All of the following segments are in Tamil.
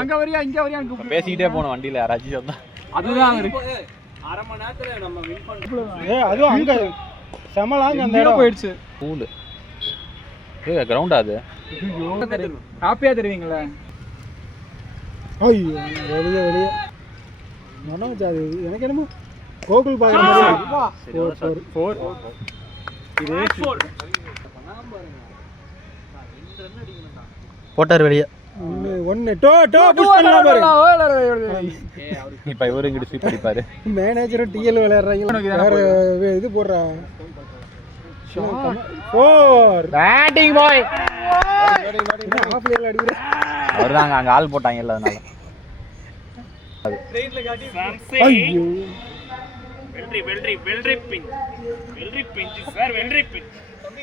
அங்க வரியா இங்க வரியா பேசிக்கிட்டே போனோம் வண்டியில யாராச்சும் வந்தா அதுதான் அரை மணி நேரத்துல நம்ம வின் பண்ணோம். அதுவும் அங்க செமலாங்க அந்த இடம் போயிடுச்சு. கூல் கிரவுண்டா அது ஹாப்பியா தெரியுங்களா? ஐயோ வெளியே வெளியே மனோஜ் அது எனக்கு என்னமோ கோகுல் பாக்குற மாதிரி. 4 போட்டார் வெளியே இப்ப இவரு இங்கிட்டு ஸ்வீப் அடிப்பாரு. மேனேஜரும் டிஎல் விளையாடுறாங்க. வேற இது போடுறா பேட்டிங் பாய் அடிக்கிற அவர்தாங்க அங்க ஆள் போட்டாங்க இல்ல அதனால. ஐயோ வெல்ரி பிஞ்ச் சார் வெல்ரி பிஞ்ச்.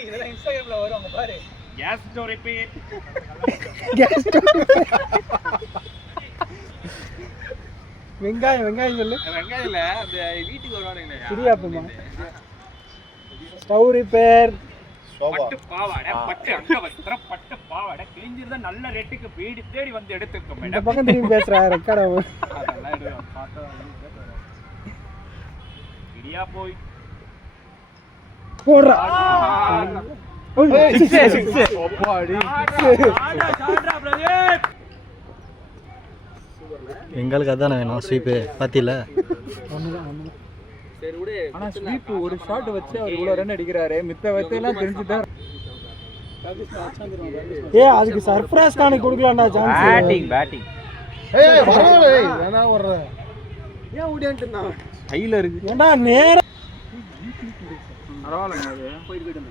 இதெல்லாம் இன்ஸ்டாகிராம்ல வரும் அங்க பாரு. Case story repeat. வெங்காயம் சொல்லு. வெங்காயம் இல்ல அந்த வீட்டுக்கு வருவானுங்க. சரியாப்பமா ஸ்டவ் ரிப்பேர். பட்டு பாவாடை பட்டு அங்கவஸ்திரம் பட்டு பாவாடை கிழிஞ்சிருந்தா நல்ல ரேட்டுக்கு வீடு தேடி வந்து எடுத்துக்கோ மேடம். இந்த பக்கம் திரும்பி பேசுறா ரெக்கார்ட் ஆகும். அதெல்லாம் எடுத்து பார்த்தா இடியா போய் போடுறா. எங்களுக்கு அதானே வேணும் ஸ்வீப்பு பாத்தியில. ஆனா ஸ்வீப் ஒரு ஷாட் வச்சு அவர் இவ்வளவு ரன் அடிக்கிறாரு. மித்த வத்தையெல்லாம் தெரிஞ்சுட்டா. அதுக்கு சர்ப்ரைஸ் காணி கொடுக்கலாம்டா சான்ஸ். பேட்டிங் ஏய் பரவாயில்லை ஏனா வர்ற ஏன் ஓடியான்ட்டா கையில இருக்கு. ஏண்டா நேரா பரவாயில்லைங்க அது போயிட்டு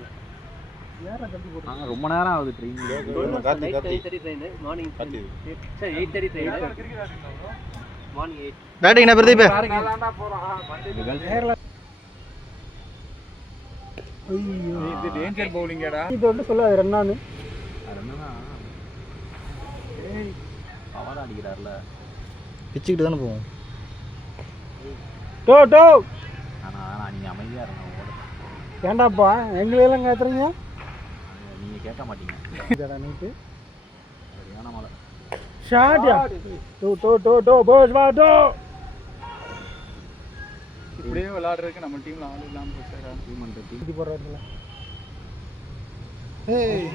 நேரா கட்டி போடுறாங்க. ரொம்ப நேரம் ஆகுது ட்ரெயின். காத்தி train morning 8:30 train morning 8. Batting என்ன பிரதீப்? காலாண்டா போறோம். ஐயோ இது டேஞ்சர் பவுலிங்கடா. இது வந்து சொல்லாத ரன்னானு. ரன்னா ஏய் அவரா அடிக்கிறார்ல. பிச்சிட்டு தான போவோம். டோ ஆனா நீங்க அமைதியா இருங்க. ஏண்டாப்பா எங்களை எல்லாம் கேத்துறீங்க? நீங்க கேட்க மாட்டீங்க. இதடா நீட்டு சரியான மலை. ஷாட்யா டோ போஸ் வா டோ. இப்படியே விளையாடுறதுக்கு நம்ம டீம்ல ஆள் இல்லாம போச்சடா. டீம் அந்த டீம் இது போறாருல. ஏய்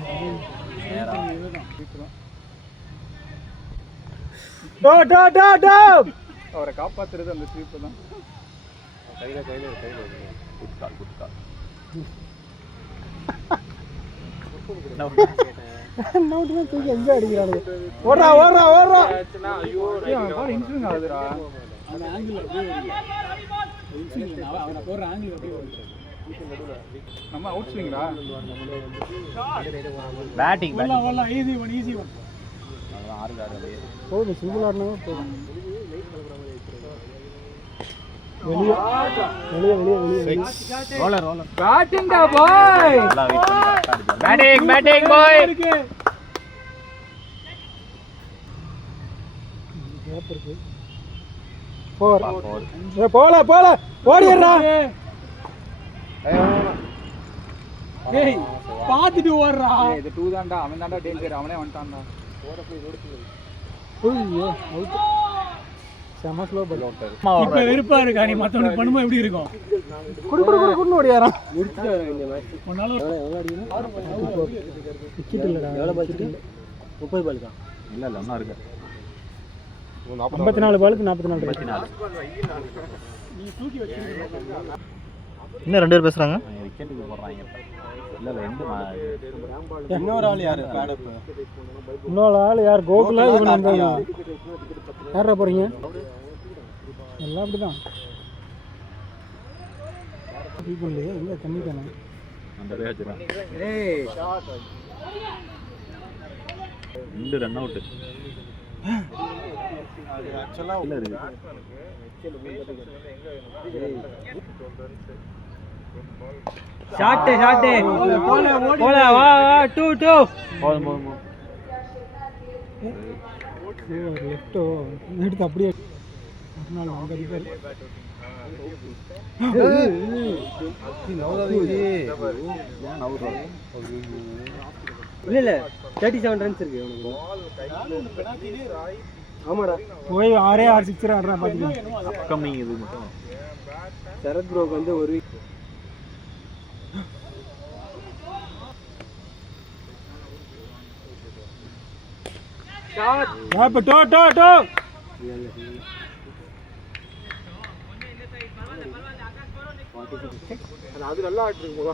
டோ அவரை காப்பாத்துறது அந்த ஸ்வீப் தான். கையில குட் கால் நவுட்னா தூக்கி எங்க அடிக்கிறானே. ஓடுறா ஐயோ பாரு இன்சிங் ஆகுதுடா. அந்த ஆங்கிள் அப்படியே இன்சிங் அவன போற ஆங்கிள் அப்படியே வருது. நம்ம அவுட் ஸ்விங்டா. பேட்டிங் வரல ஈஸி ஒன். அதான் 6 அப்படியே போடு சிங்கிள் ஆடுனா போடு. வெளிய ரோலர் பேட்டிங் டா பாய். நல்லா வெயிட் பண்ணி பேட்டிங் பாய். கேப் இருக்கு. 4 போல ஓடிறா. ஏய் பாத்துட்டு ஓடுறா. இது 2 தான்டா. அவன் தான்டா டேஞ்சர். அவனே வந்துட்டான்டா. ஓட போய் ஐயோ அவுட். செம ஸ்லோ பால் அவுட். இப்ப வெறுப்பா இருக்கா நீ மத்தவனுக்கு பண்ணும்போது எப்படி இருக்கும்? குடு ஓடியாரா. முடிச்சிட்டாரு இந்த மேட்ச். ஒன்னால எவ்வளவு அடிக்கணும்? விக்கெட் இல்லடா. எவ்வளவு பால் இருக்கு? 30 பால் தான். இல்ல ஒண்ணா இருக்கு. 54 பாலுக்கு 44. நீ தூக்கி வச்சிருக்க. இன்னும் 2 பேர் பேசுறாங்க. விக்கெட்டுக்கு போறாங்க. இல்ல ரெண்டு இன்னொரு ஆள் யாரு? பேடப். இன்னொரு ஆள் யார்? கோகுலா இவன் வந்தாங்க. யாரா போறீங்க? எல்லாம் அப்படிதான். டீக்குள்ளே எங்க தண்ணி தானே. அந்த பேர் வச்சிரா. ஏய் ரெண்டு ரன் அவுட். அது ஆக்சுவலா இல்ல இருக்கு. ஷாட் போல வா 2-2 போதும் லெஃப்ட்டோ எடுத்து அப்படியே நாள் அங்க இருக்காரு இல்ல 37 ரன்ஸ் இருக்கு ஆமாடா போய் 6 சிக்ஸர் ஆடுறா பாத்தீங்க அப்கமிங் இது மட்டும் சரத் ப்ரோக்கு வந்து ஒரு ஷாட் அப்ப டோ அது நல்லா ஆடுறீங்க போல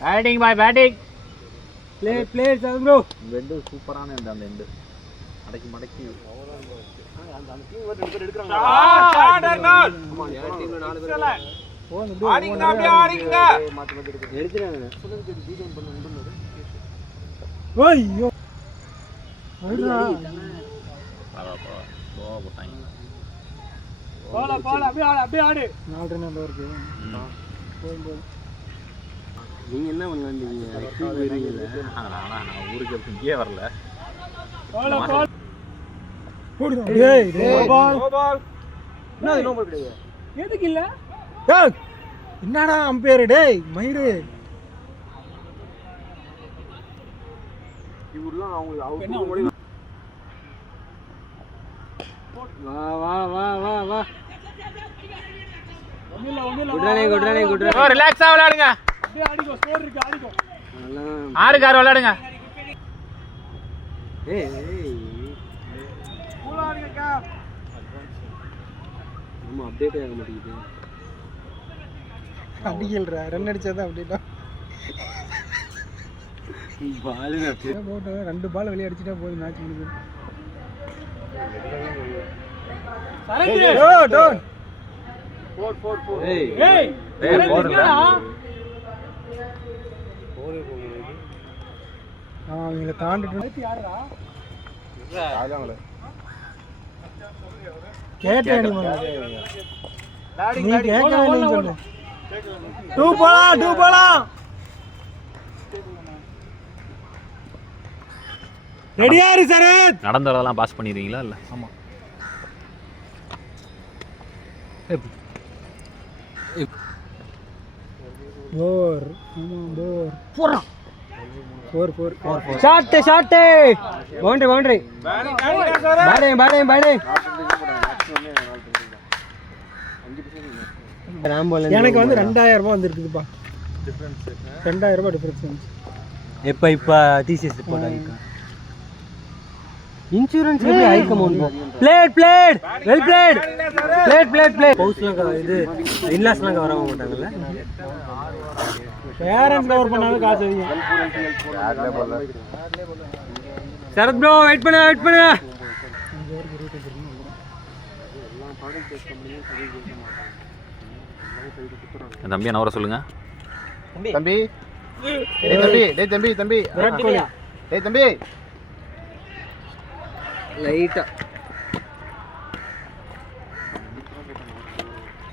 பேட்டிங் பாய் பேட்டிங் ப்ளே சரத் ப்ரோ வெண்டு சூப்பரான அந்த எண்டு மடக்கி அந்த டீம் வந்து எடுக்கறாங்க ஷாட் அண்ட் நாட் ஆமா என் டீம்ல 4 பேர் ஆடிங்க அப்படியே ஆடிங்க மாத்தி எடுத்துறாங்க சொல்லுங்க டீம் பண்ண உண்டுனது ஐயோ ஐயா ஸ்லோவா போட்டாங்க போல அப்படியே ஆடு 4 ரன் அந்த இருக்கு போய் நீங்க என்ன பண்ண வந்தீங்க நான் ஊருக்கு இங்கே வரல போல டேய் பால் என்ன நோ பால் கிடையாது எதுக்கு இல்ல டேய் என்னடா அம்பையர் டேய் மயிரு இவர்லாம் அவங்க அவுட் வா ஒண்ணுல ரிலாக்ஸா விளையாடுங்க அப்படியே ஆடிக்கோ ஸ்கோர் இருக்கு ஆடிக்கோ 6 விளையாடுங்க ஏய் கூலா இருங்க கேப் நம்ம அப்டேட் ஆக மாட்டேங்குது அடிக்கல்ற ரன் அடிச்சாதான் அப்டேட்டா பால் போட்டு 2 பால் வெளிய அடிச்சிட்டா போதும் மேட்ச் முடிஞ்சு சரக்கு டோன் 4 ஏய் ஏய் போடுடா அவங்கள தாண்டிட்டு யாரா ராஜாங்களே கேட்டே நீ கேட்கவே சொல்லு 2 போலாம் ரெடியா இரு சரத் நடந்ததெல்லாம் பாஸ் பண்ணிடுவீங்களா இல்ல ஆமா போர் போறா 4 ஷாட் பவுண்டரி பேட்டிங் எனக்கு வந்து 2000 ரூபாய் வந்திருக்குதுப்பா டிஃபரன்ஸ் 2000 ரூபாய் டிஃபரன்ஸ் இப்ப டிசிஎஸ் போட்டாங்க இன்சூரன்ஸ் எப்படி ஹை அமௌண்ட் பிளேட் வெல் பிளேட் பவுஸ்ல இது இன்லாஸ்லாம் கவர் ஆக மாட்டாங்கல்ல பேரண்ட்ஸ் கவர் பண்ணாத காசு அதிகம் சரத் ப்ரோ வெயிட் பண்ணு தம்பி என்ன வர சொல்லுங்க தம்பி தம்பி விராட் கோலி தம்பி லைட்டா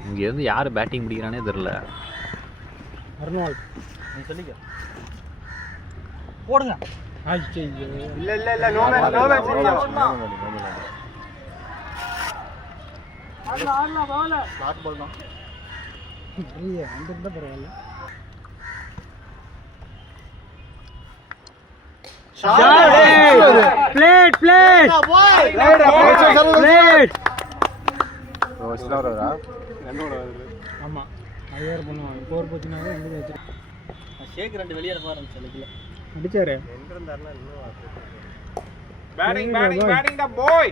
இங்க இருந்து யாரு பேட்டிங் பிடிக்கிறானே தெரியல அர்னால் நீ சொல்லிக்க போடுங்க ஐயோ இல்ல நோ மேட்ச் ஆடலாம் பால் ஸ்லாட் பால் தான் இல்ல அந்த இருந்தா பரவாயில்லை பிளேட் ஆமா ஐயாயிரம் பண்ணுவாங்க 4 போச்சுனாவே ரெண்டு வச்சு ஷேக் 2 வெளிய வர ஆரம்பிச்சால அடிச்சாரு எங்க இருந்தாருன்னா இன்னும் பேட்டிங் தி பாய்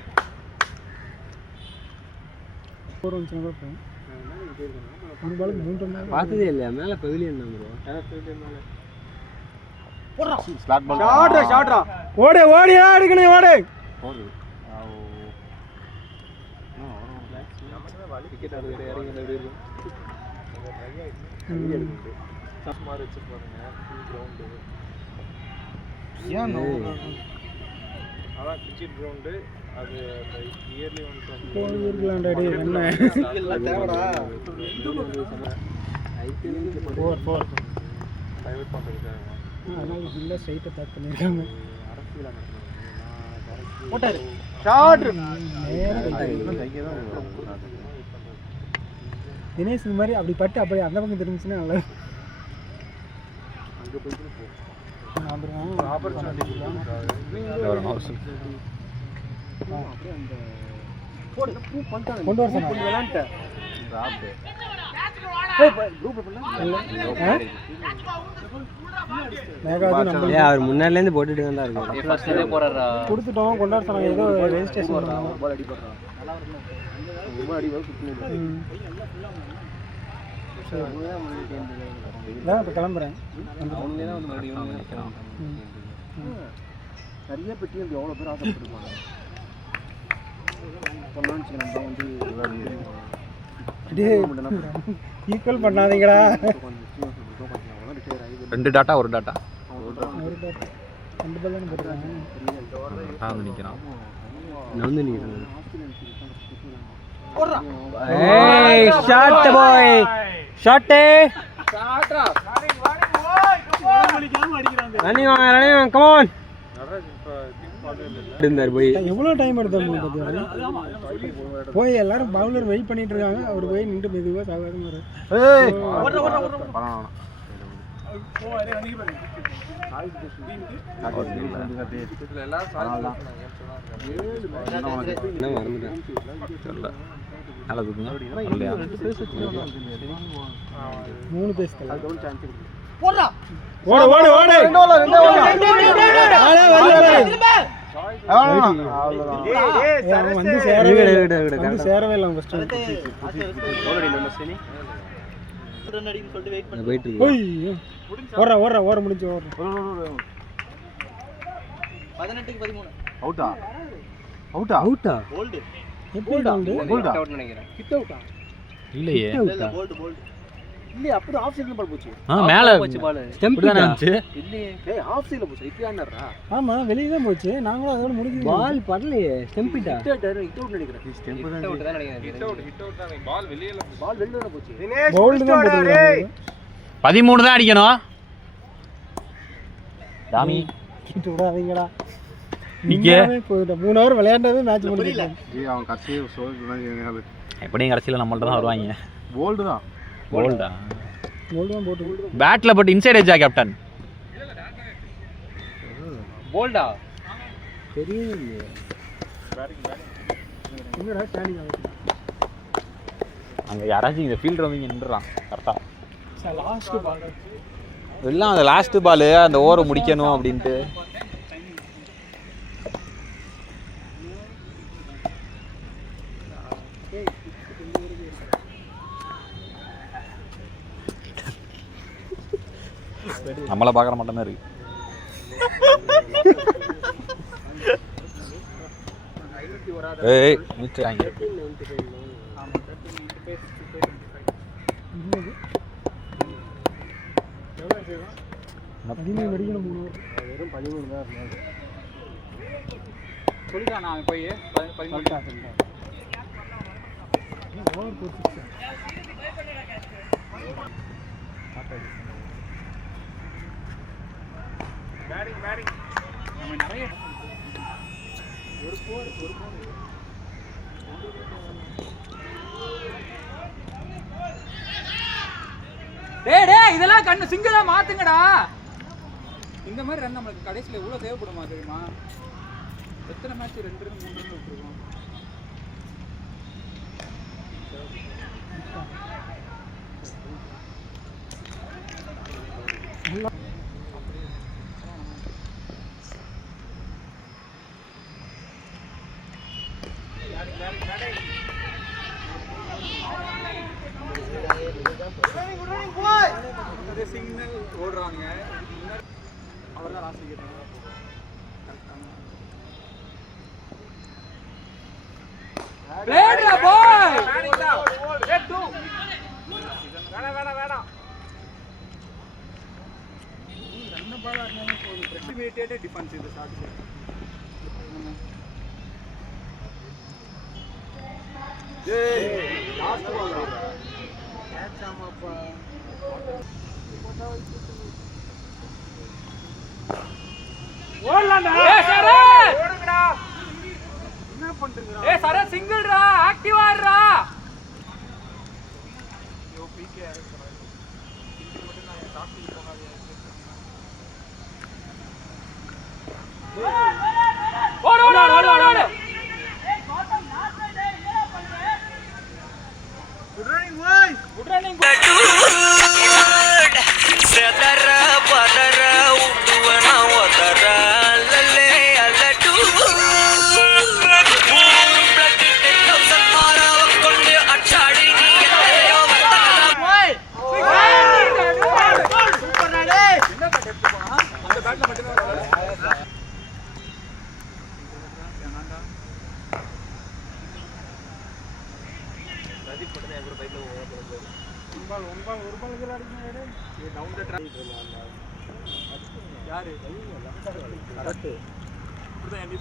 4 வந்துச்சுனா கூட போகும் அந்த பாலுக்கு 3 ரன் பார்த்ததே இல்ல மேல பவிலியன் தான் ப்ரோ போடுறா ஸ்லாட் பால் ஷாட்ரா ஓடி அடிக்கணும் ஓடு விக்கெட் ஆடுது இறங்கி எப்படி இருக்கும் மார் வச்சு பாருங்க கிரவுண்ட் ஏன் அதான் கிரிக்கெட் கிரவுண்ட் இருக்கலாம்டா டேய் என்ன எல்லாம் தேவடா 4 அதனால இல்ல ஸ்ட்ரைட்டா பேக் பண்ணிருக்காங்க போட்டாரு ஷாட் தினேஷ் இந்த மாதிரி அப்படி பட்டு அப்படியே அந்த பக்கம் திரும்பிச்சுன்னா நல்லா அங்க போயிட்டு கொண்டு வர சொன்னாங்க அவர் முன்னாடிலேருந்து போட்டுட்டு தான் இருக்காரு. கொடுத்துட்டோம் கொண்டாட சொன்னாங்க ஏதோ ரெஜிஸ்ட்ரேஷன் பண்ணாங்க இப்போ கிளம்புறேன் நிறைய பெட்டி எவ்வளோ பேர் ஆசைப்பட்டுருப்பாங்க ஈக்குவல் பண்ணாதீங்கடா 2 டாட்டா 1 டாட்டா 2 பல்லன்னு போட்டுருக்காங்க நிற்கிறான். ஷாட் பாய் ஷாட்டு ரன்னிங் வாங்க கமான் இருந்தார் போய் எவ்வளோ டைம் எடுத்தோம் போய் எல்லாரும் பவுலர் வெயிட் பண்ணிட்டு இருக்காங்க அவர் போய் நின்று மெதுவாக சாகாதமாக மூணு பேஸ் வந்து சேரவே இல்லை ஓர முடிஞ்சு அவுட்டா அவுட்டா அவுட்டா இல்லையே இல்லையே அப்படி ஆஃப் சைடுல பால் போச்சு மேல ஸ்டெம்ப் தானே இருந்துச்சு ஏய் ஆஃப் சைடுல போச்சு இப்படி ஆனறா ஆமா வெளிய தான் போச்சு நாங்களும் அதோட முடிஞ்சு பால் படலையே ஸ்டெம்பிட்டா ஹிட் அவுட் நினைக்கிறேன் ஸ்டெம்ப் தான் ஹிட் அவுட் தான் பால் வெளியில போச்சு பவுல்ட் தான் போடுறாங்க 13 தான் அடிக்கணும் டாமி கிட்ட விடாதீங்கடா நீங்க 3 ஹவர் விளையாண்டவே மேட்ச் முடியல ஏய் அவன் கடைசியே சோல்றாங்க எப்படியும் கடைசில நம்மள்ட்ட தான் வருவாங்க போல்ட் தான் போல்டா போல்ட் தான் போட்டு பேட்ல பட் இன்சைட் எட்ஜா கேப்டன் போல்டா தெரியலையே என்னடா ஸ்டாண்டிங் ஆகுது அங்க யாராச்சும் இந்த ஃபீல்டர் வந்து இங்க நின்றுறான் கரெக்டா லாஸ்ட் பால் எல்லாம் அந்த லாஸ்ட் பால் அந்த ஓவரை முடிக்கணும் அப்படின்ட்டு நம்மளை பார்க்குற மட்டும்தான் இருக்கு ஏய் நிறுத்துறாங்க வெறும் 13 தான் இருந்தாங்க சொல்லிட்டான் நான் போய் 13 ஓவர் போச்சு பேட்டிங் நம்ம நிறைய ஒரு போர் டேய் இதெல்லாம் கண்ணு சிங்கிளா மாத்துங்கடா இந்த மாதிரி ரன் நமக்கு கடைசியில் எவ்வளோ தேவைப்படுமா தெரியுமா எத்தனை மேட்ச் 2 ரன் 3 ரன் விட்டுருக்கோம் சிக்னல் ஓடுறாங்க அவர் தான் லாஸ்ட் விக்கெட் பிளேட்ரா பாய் ஹெட் 2 வேணா ரன் பால் ஆடுறாங்க போய் ஃப்ளெக்சிபிலிட்டியே டிஃபென்ஸ் இந்த ஷாட் ஏய் சரத் என்ன பண்றீங்க? ஏய் சரத் சிங்கிள்டா ஆக்டிவா இருடா ஓடு ஓடு ஓடு ஓடு ஓடு good running boys. Good running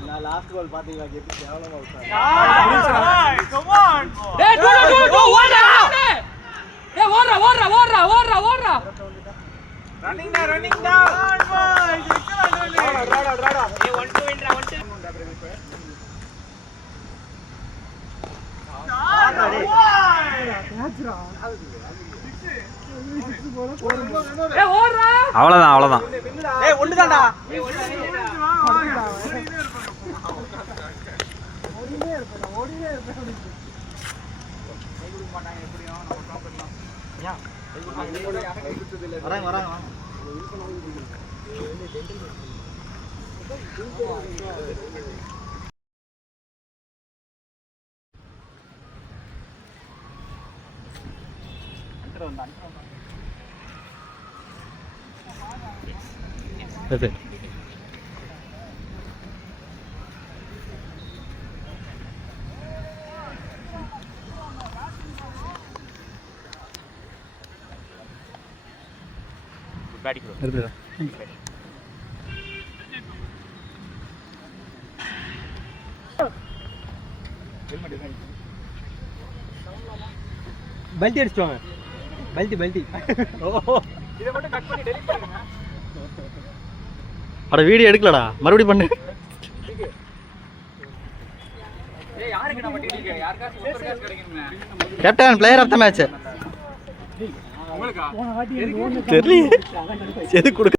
நான் லாஸ்ட் பால் பாத்தீங்களா எப்படி கேவலமா விட்டாங்க. டேய் டூ ஓடுடா டேய் ஓடுடா ஓடுடா ஓடுடா ஓடுடா ஓடுடா running down boys. Excellent Rada. ஏ 1-2 வின்ரா 1-2. ஏய் ஓடுடா அவ்வளவுதான் ஏய் ஒண்ணுதான்டா. வராங்க சரி பெல்ட் அடிச்சுவாங்க. பெல்ட் இத மட்டும் கட் பண்ணி டெலீட் பண்ணுங்க அட வீடியோ எடுக்கலடா மறுபடியும் பண்ணு. ஏய் யாருக்கு நம்ம டிடிக்கு யாருக்காச்சும் சூப்பர் கேஷ் கிடைக்குமே captain player of the match உங்களுக்கா தெரியல எது கொடுக்க